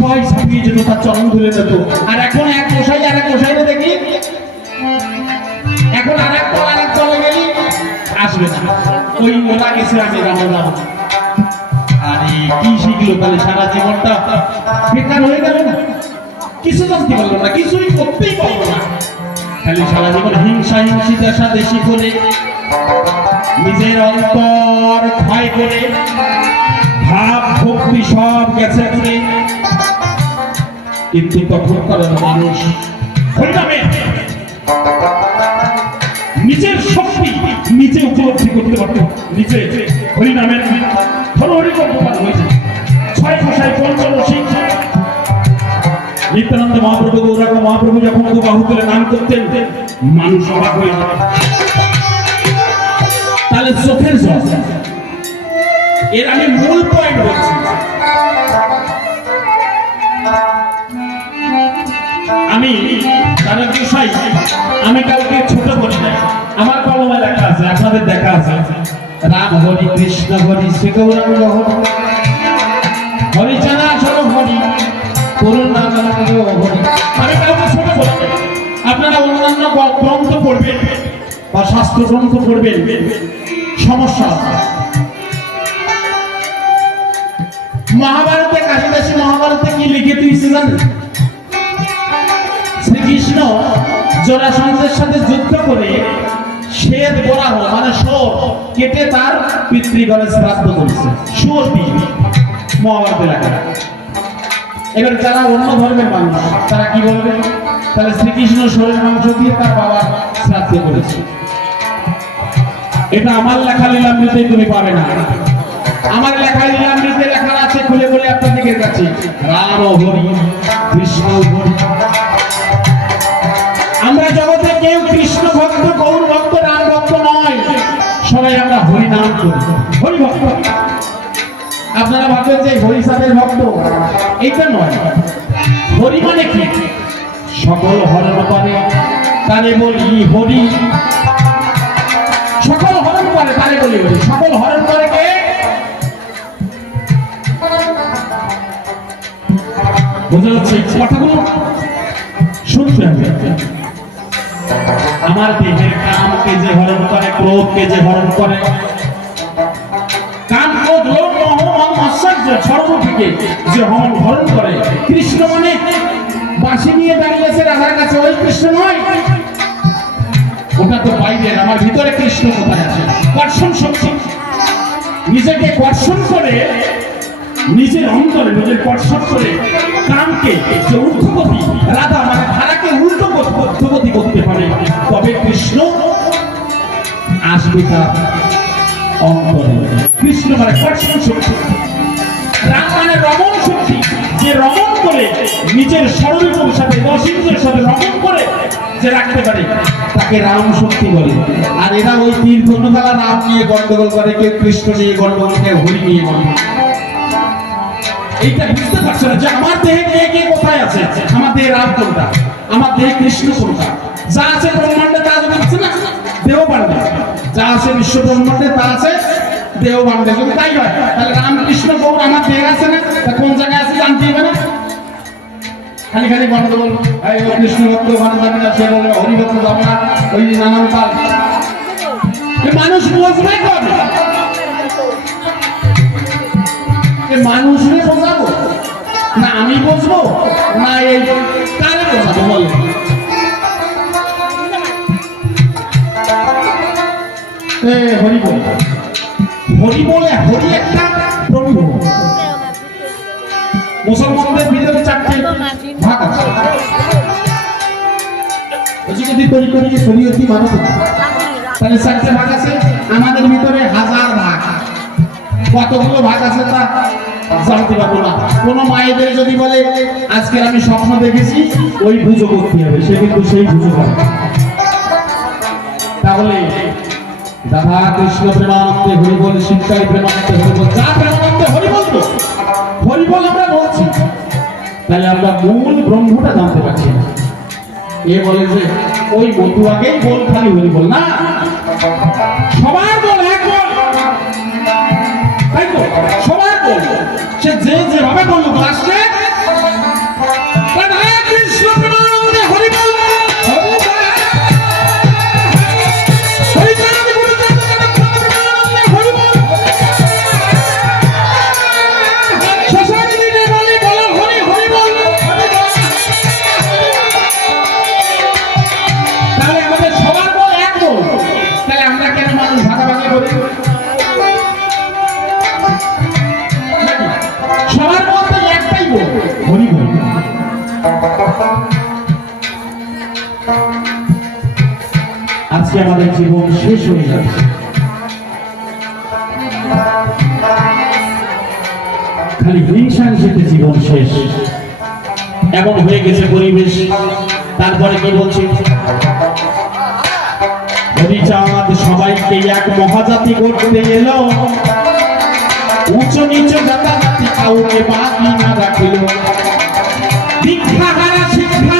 সবাই ছাপিয়ে যেত তার চরণ ধরে যেত। আর এখন এক গোসাই আর এক গোসাইরে দেখি। এখন আর এক তল আর এক তলে গেলি, আসবে না। ওই ওলা গেছে আমি রামলাম আরে, কি শিখলো তাহলে সারা জীবনটা? বেকার হয়ে গেল না? কিছু জানতে পারল না, কিছুই করতেই পারল না। খালি সারা জীবন হিংসা, হিংসিতা দেশি করে নিজের অন্তর ক্ষয় করে, ভাব, ভক্তি সব গেছে করে কিন্তু তখনকার মানুষ। হরিনামে নিজের শক্তি নিজে উপলব্ধি করতে পারত। নিজে হরিনামের নিত্যানন্দ মহাপ্রভু, গৌরাঙ্গ মহাপ্রভু যখন বাহু তুলে নাম করতেন, মানুষ অবাক হয়ে যায় তাহলে চোখের জল। এর আমি মূল পয়েন্ট বলছি। আমি তারা আমি ছোট করি আমার কলমে আছে, আপনাদের দেখা আছে। রাম হরি, কৃষ্ণ হরি হরি। হরি করুণ নাম হরি। আমি কাউকে ছোট করি আপনারা অন্যান্য গ্রন্থ পড়বেন বা গ্রন্থ পড়বেন। সমস্যা মহাভারতে, কাশিদাসী মহাভারতে কি লিখে দিয়েছে জানেন শ্রীকৃষ্ণ জরাসন্ধের সাথে যুদ্ধ করে শ্বেত বরাহ মানে সোর কেটে তার পিতৃগণে শ্রাদ্ধ করেছে। সুর দিয়ে মহাভারতে লেখা। এবার যারা অন্য ধর্মের মানুষ, তারা কি বলবে? তাহলে শ্রীকৃষ্ণ সোরের মাংস দিয়ে তার বাবার শ্রাদ্ধ করেছে। এটা আমার লেখা লীলামৃতেই তুমি পাবে না। আমার লেখা লীলামৃতে লেখা আছে খুলে খুলে আপনাদের কাছে। রাম হরি, কৃষ্ণ হরি। আমরা জগতে কেউ কৃষ্ণ ভক্ত, গৌর ভক্ত, রাম ভক্ত নয়। সবাই আমরা হরি নাম করি। হরি ভক্ত আপনারা ভাববেন যে হরি সাহেবের ভক্ত, এইটা নয়। হরি মানে কি? সকল হরণ করে তারে বলি হরি। সকল হরণ করে তারে বলি হরি। সকল হরণ করে কে? বোঝা যাচ্ছে কথাগুলো? শুনতে হবে। আমার দেহের কামকে যে হরণ করে ক্রোধকে যে হরণ করে। মোহ সর্বদিকে যে হরণ হরণ করে। কৃষ্ণ মানে নিয়ে রাধার কাছে, ওই কৃষ্ণ নয়। ওটা তো আমার ভিতরে কৃষ্ণ কোথায় আছে? কর্ষণ শক্তি। নিজেকে কর্ষণ করে, নিজের অন্তরে, নিজের কর্ষণ করে কামকে যে ঊর্ধ্বগতি, রাধা মানে ধারাকে ঊর্ধ্বগতি তবে কৃষ্ণ? আসবে তার অন্তরে। কৃষ্ণ মানে কর্ষণ শক্তি। রাম মানে রমণ শক্তি। যে রমণ করে নিজের স্বরূপের সাথে দশিন্দ্রের সাথে রমণ করে যে রাখতে পারে তাকে রাম শক্তি বলে। আর এরা ওই তীর ধনুকালা রাম নিয়ে গন্ডগোল করে কেউ কৃষ্ণ নিয়ে গন্ডগোল কেউ হরি নিয়ে গন্ডগোল এইটা বুঝতে পারছ না যে আমার দেহে কে কে কোথায় আছে? আমার দেহে রাম কোনটা? আমার দেহে কৃষ্ণ কোনটা? যা আছে পাণ্ডে যা আছে বিশ্ব ব্রহ্মাণ্ডে তা আছে পাণ্ডে যদি তাই হয়, তাহলে রামকৃষ্ণ গৌর আমার দেহে আছে না? তা কোন জায়গায় আছে জানতে হবে না? খালি খালি গন্ডগোল। কৃষ্ণ ভক্ত ওখানে যাবে না সে বলবে হরি ভক্ত যাবে না ওই নানান কাল মানুষ বুঝবে কবে এ মানুষরে বোঝাবো? না আমি বুঝব? না এই কারে বোঝাবো, বলে। এ, হরি বল। হরি একটা প্রভু। মুসলমানদের ভিতরে চারটে ভাগ আছে। যদি তৈরি করি শরীয়তি মানব তাহলে চারটে ভাগ আছে। আমাদের ভিতরে হাজার ভাগ। কতগুলো ভাগ আছে তা জানতে পারব না। কোন মায়েদের যদি বলে, আজকে আমি স্বপ্ন দেখেছি, ওই পুজো করতে হবে। সে কিন্তু সেই পুজো করে। তাহলে রাধা কৃষ্ণ প্রেমানন্দে হরি বল শীতকালী প্রেমানন্দে হরি বল যা প্রেমানন্দে হরি বলব হরি বল আমরা বলছি তাহলে আমরা মূল ব্রহ্মটা জানতে পারছি না। এ বলে যে, ওই মতুয়াকেই বল খালি হরি বল না? পরিবেশ। তারপরে কি বলছে? সবাইকে এক মহাজাতি করতে এলো। উঁচু নিচু জাতি কাউকে বাদ না রাখিল শিক্ষা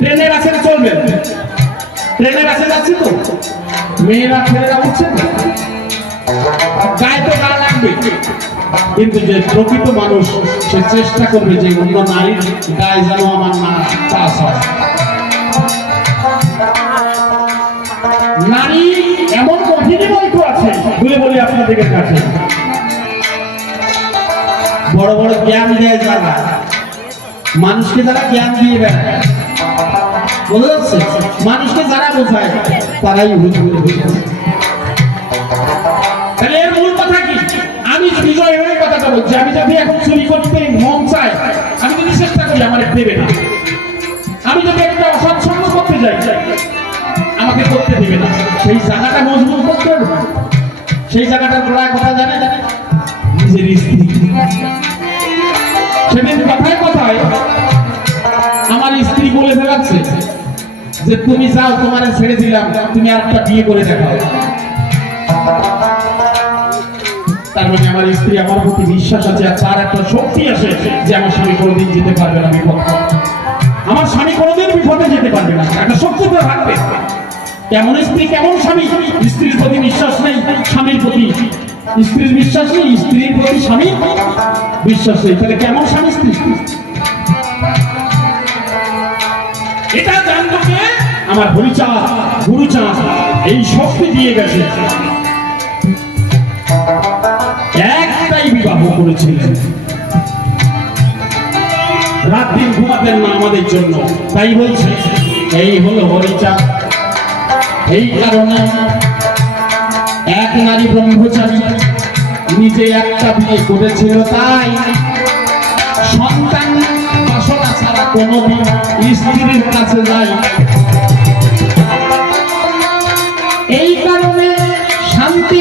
ট্রেনের আছে চলবেন। ট্রেনের আছে যাচ্ছি তো। মেয়েরা ছেলেরা উঠছে গায়ে তো লাগবে। কিন্তু যে প্রকৃত মানুষ, সে চেষ্টা করবে যে অন্য নারীর গায়ে যেন আমার না চাষ হয় নারী এমন কঠিনই বৈধ আছে, বলে বলি আপনাদের কাছে। বড় বড় জ্ঞান দেয় যারা। মানুষকে যারা জ্ঞান দিয়ে বেড়ায়। মানুষকে যারা বোঝায়, তারাই তাহলে এর মূল কথা কি? আমি বিজয় হয়ে কথাটা বলছি। আমি যদি এখন চুরি করতে মন চাই, আমি যদি চেষ্টা করি, আমার দেবে না। আমি যদি একটা অসৎসঙ্গ করতে যাই, আমাকে করতে দেবে না। সেই জায়গাটা মজবুত করতে সেই জায়গাটার গোড়ায় কথা জানে জানে, নিজের স্ত্রী। যে তুমি যাও, তোমার ছেড়ে দিলাম, তুমি আর একটা বিয়ে করে দেখাও মানে আমার স্ত্রী আছে যে আমার যেতে পারবে না আমার স্বামী কোনোদিন বিপদে যেতে পারবে না। একটা শক্তি তো থাকবে। কেমন স্ত্রী, কেমন স্বামী? স্ত্রীর প্রতি বিশ্বাস নেই, স্বামীর প্রতি। স্ত্রীর বিশ্বাস নেই, স্ত্রীর প্রতি স্বামী বিশ্বাস নেই। তাহলে কেমন স্বামী স্ত্রী? আমার হরিচাঁদ, গুরুচাঁদ, এই শক্তি দিয়ে গেছে। একটাই বিবাহ করেছিলেন। রাত দিন ঘুমাতেন না আমাদের জন্য। তাই বলছে, এই হলো হরিচাঁদ। এই কারণে এক নারী ব্রহ্মচারী নিজে একটা বিয়ে করেছিল, তাই সন্তান বাসনা ছাড়া কোনোদিন স্ত্রীর কাছে যায়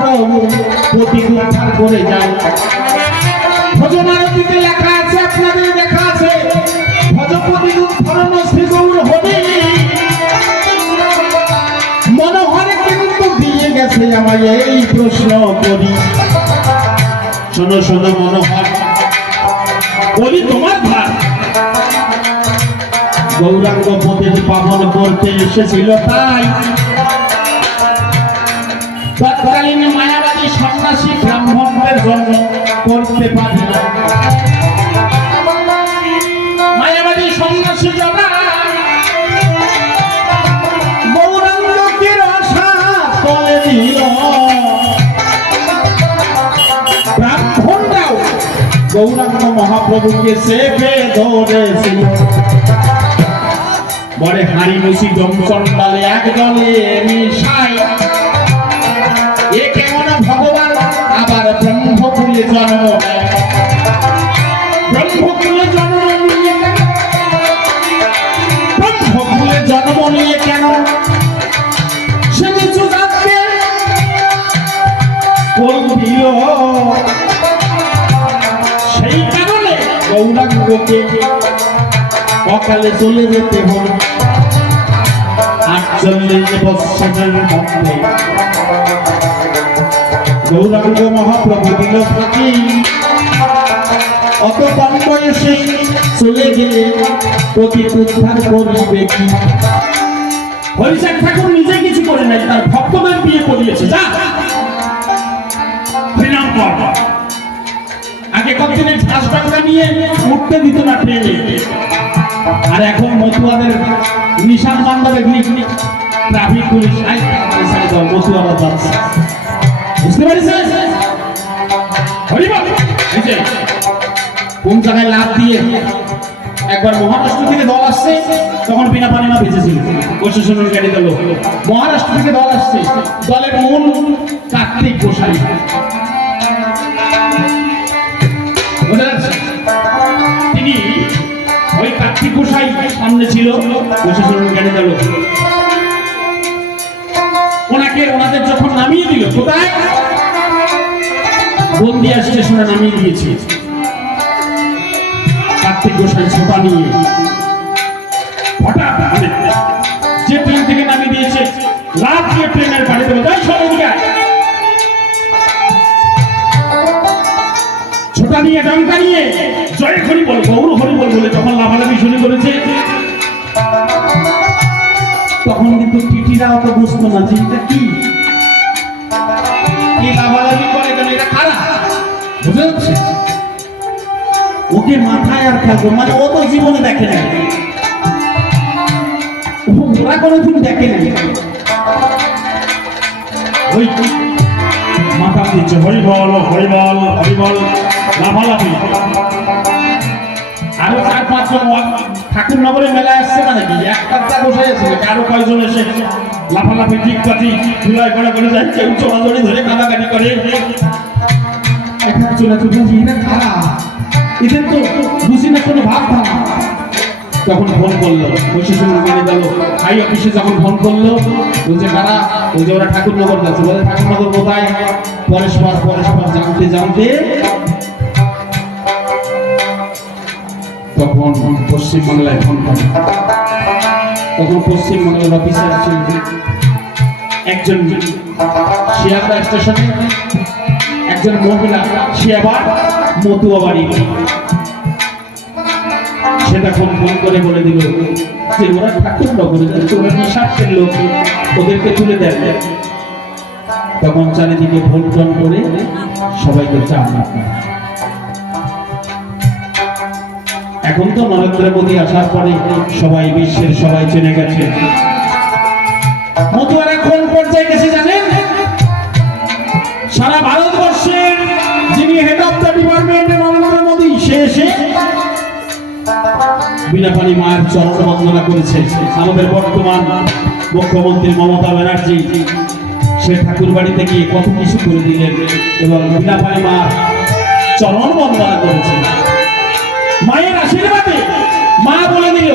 পতিত উদ্ধার করে যায়। ভজনারতিতে লেখা আছে, আপনাদের দেখা আছে। ভজপতি উদ্ধরণ শ্রী গৌর হরি মনোহরে কিন্তু দিয়ে গেছে আমায় এই প্রশ্ন করি। শোনো শোনো, মনোহর। বলি, তোমার ভার। গৌরাঙ্গ পতিত পাবন করতে এসেছিল তাই ব্রাহ্মণদের করতে পারি না। মায়াবাদী সন্ন্যাসী যারা গৌরাঙ্গকে রসা তলে দিল। ব্রাহ্মণরাও মহাপ্রভুকে ব্রহ্মকুলে জন্ম নেয়। ব্রহ্মকুলে জন্ম নিয়ে কেন? সে কিছু জানতে কোন সেই কারণে গৌরাঙ্গকে অকালে চলে যেতে হল আটচল্লিশ বৎসরের মধ্যে গৌরাঙ্গ মহাপ্রভু দিল অত কম বয়সে চলে গেলে প্রকৃত উদ্ধার করবে কি? হরিচাঁদ ঠাকুর নিজে কিছু করে নাই, তার ভক্তদের বিয়ে করিয়েছে। যা। আগে কতদিনে হাসপাতাল নিয়ে উঠতে দিত না ট্রেনে। আর এখন মতুয়াদের নিশান এগুলি ট্রাফিক পুলিশ মতুয়ারা যাচ্ছে বুঝতে পারিস কোন জায়গায় লাভ দিয়ে একবার মহারাষ্ট্র থেকে দল আসছে, তখন বিনা পানি মা বেঁচেছিল প্রশাসনের গাড়ি দল মহারাষ্ট্র থেকে দল আসছে। দলের মূল কার্তিক গোসাই। তিনি ওই কার্তিক গোসাই সামনে ছিল, প্রশাসনের গাড়ি ওনাকে ওনাদের যখন নামিয়ে দিল, কোথায়? বন্দিয়া স্টেশনে নামিয়ে দিয়েছে। কার্তিক গোসাই ছোটা নিয়ে। হঠাৎ যে ট্রেন থেকে নামিয়ে দিয়েছে ট্রেনের সব ছোটা নিয়ে নিয়ে, জয় হরি বল, গৌর হরি বল বলে যখন লাভালাভি শুরু করেছে তখন কিন্তু টিটিরা অত বুঝতো না যে কি? লাভালাভি খারাপ? ওকে মাথায় আর মানে ও তো জীবনে দেখে না দেখে ওই মাথা দিচ্ছে হরিবল হরিবল হরিবল লাফালাফি আরও চার পাঁচজন ঠাকুর নগরে মেলায় আসছে মানে কি একটা তা বসে আরও কয়জন এসে লাফালাফি ঠিক পাতি ধুলাই করে করে যায়, কেউ চড়াচড়ি ধরে কাদাকাটি করে। তো বুঝি না। কোনো ভাব করল গেল হাই অফিসে যখন করল, বলছে, কারা? ওই যে ওরা ঠাকুরনগর যাচ্ছে। বলে, ঠাকুরনগর কোথায়? পরস্পর পরস্পর জানতে জানতে তখন পশ্চিমবাংলায় ফোন করে তখন পশ্চিমবাংলার অফিসার ছিল একজন শিয়ালদা স্টেশনে, একজন মহিলা সে মতুয়া বাড়ি। সে তখন ফোন করে বলে দিল, যে ওরা ঠাকুর নগরে যাচ্ছে ওরা নিঃশ্বাসের লোক, ওদেরকে তুলে দেয় তখন চারিদিকে ভোট করে সবাইকে চান আপনার। এখন তো নরেন্দ্র মোদী আসার পরে সবাই বিশ্বের সবাই চেনে গেছে। মায়ের চরণ বন্দনা করেছে। আমাদের বর্তমান মুখ্যমন্ত্রী মমতা ব্যানার্জি, সে ঠাকুর বাড়িতে গিয়ে কত কিছু করে দিলেন এবং বিনাপানি মা চরণ বন্দনা করেছে। মায়ের আশীর্বাদে মা বলে দিল,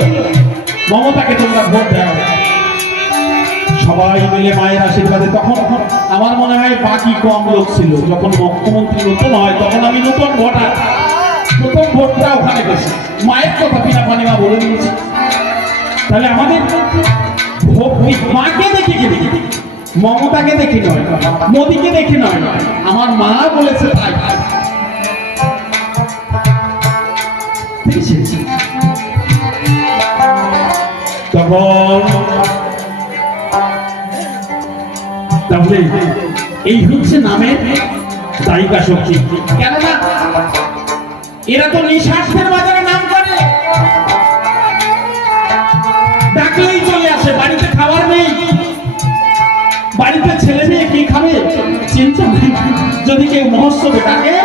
মমতাকে তোমরা ভোট দাও সবাই মিলে মায়ের আশীর্বাদে তখন আমার মনে হয় বাকি কম লোক ছিল। যখন মুখ্যমন্ত্রী নতুন হয়, তখন আমি নতুন ভোটার। প্রথম ভোটটা ওখানে গেছি মায়ের কথা বিনা পানি মা বলে দিয়েছি। তাহলে আমাদের মাকে দেখে কি? দেখি মমতাকে দেখে নয়, মোদিকে দেখে নয়। আমার মা বলেছে তাই। তখন তাহলে এই হচ্ছে নামের দায়িকা শক্তি। কেননা এরা তো নিঃশ্বাসের বাজারে নাম করে। ডাকলেই চলে আসে, বাড়িতে খাবার নেই। বাড়িতে ছেলে মেয়ে কি খাবে? চিন্তা নেই। যদি কেউ মহোৎসবে ডাকে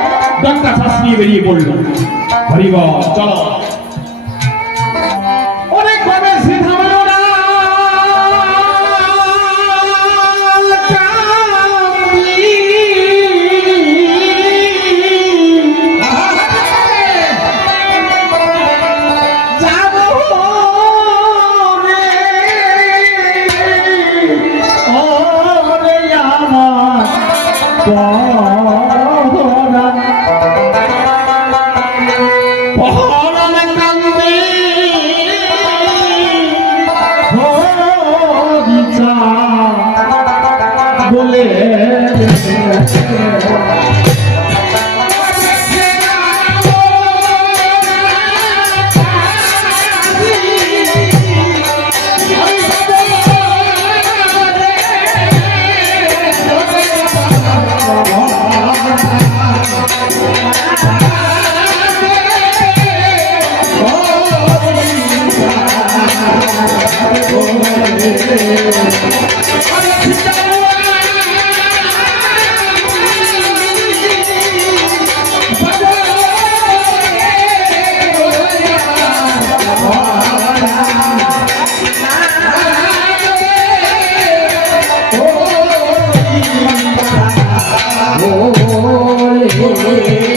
দরকার শ্বাস নিয়ে বেরিয়ে পড়ল। হরিব চলো। ও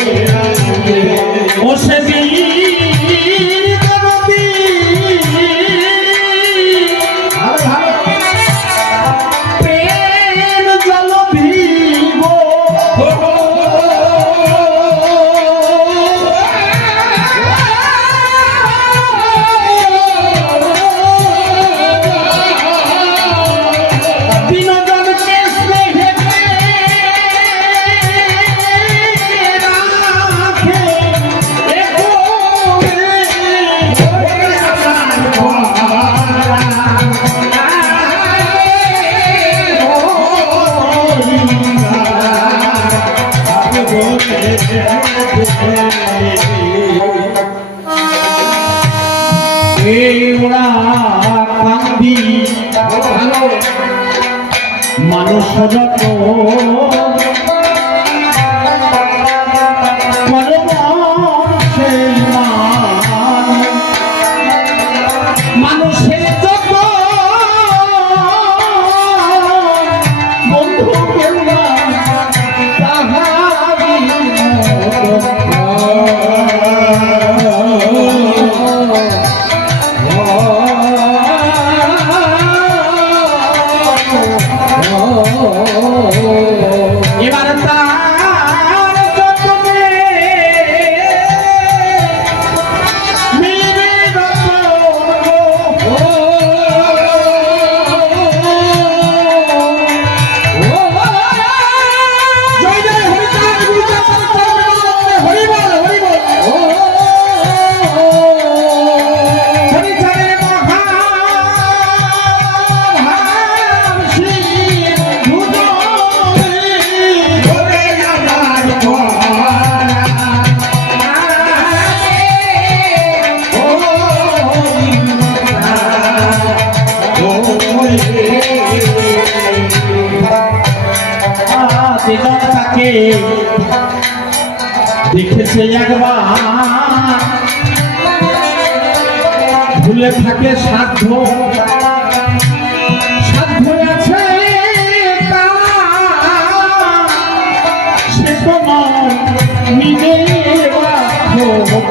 মানুষ যত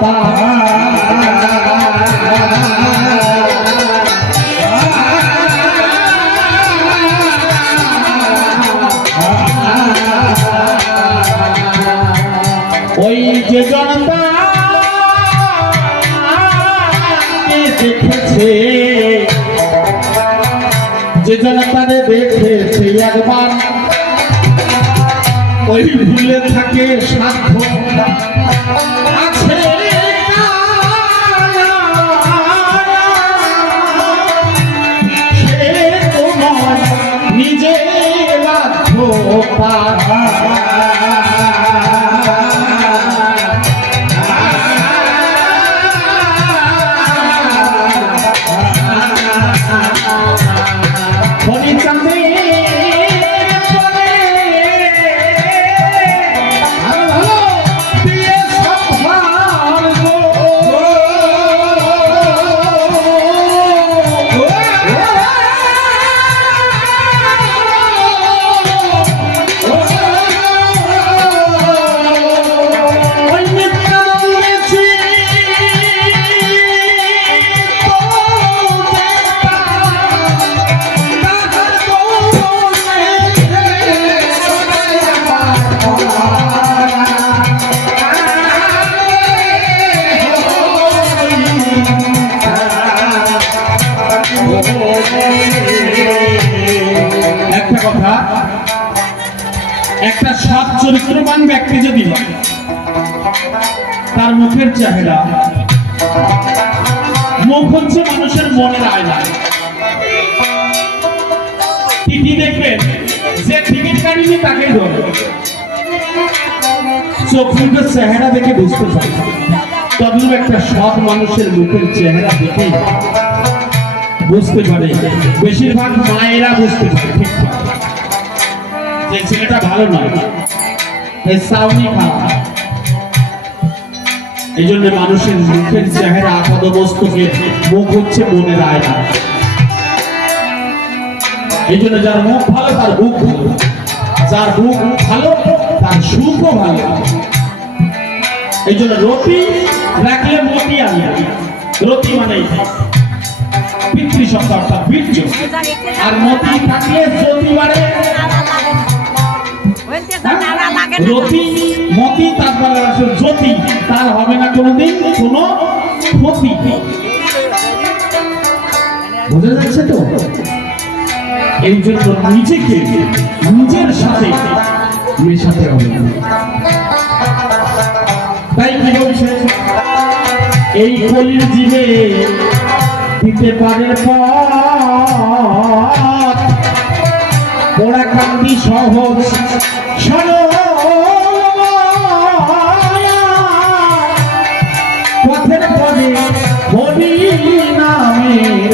ওই যে জনতা দেখেছে যে জনতারে দেখেছে একবার ওই ভুলে থাকে সাধ্য Wow. কথা, একটা সৎ চরিত্রবান ব্যক্তি যদি তার মুখের চেহারা মুখ হচ্ছে মানুষের মনের আয়না। দেখবেন যে চোখ মুখের চেহারা দেখে বুঝতে পারে একটা মানুষের মুখের চেহারা দেখে বুঝতে পারে। বেশিরভাগ মায়েরা বুঝতে পারে ঠিকঠাক যে ছেলেটা ভালো নয় এই জন্য মানুষের মুখের চেহারা আপাদ বস্তুকে মুখ হচ্ছে মনের আয়না। এই জন্য যার মুখ ভালো, তার ভালো। যার বুক ভালো, তার সুখও ভালো। এই জন্য রতি রাখলে মতি আনি রতি মানে পিতৃ শব্দ অর্থাৎ বীর্য। আর মতি থাকলে জ্যোতি বাড়ে রতি মতি, তারপরে আছে জ্যোতি। তার হবে না কোনোদিন, কোনো ক্ষতি। বোঝা যাচ্ছে তো? এই জন্য নিজেকে, নিজের সাথে মেশাতে হবে। তাই কি বলছে? এই কলির জীবে দিতে পারে পথ ওরা কান্দি সহজ সরল পথের পদে হরি নামের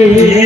Yeah.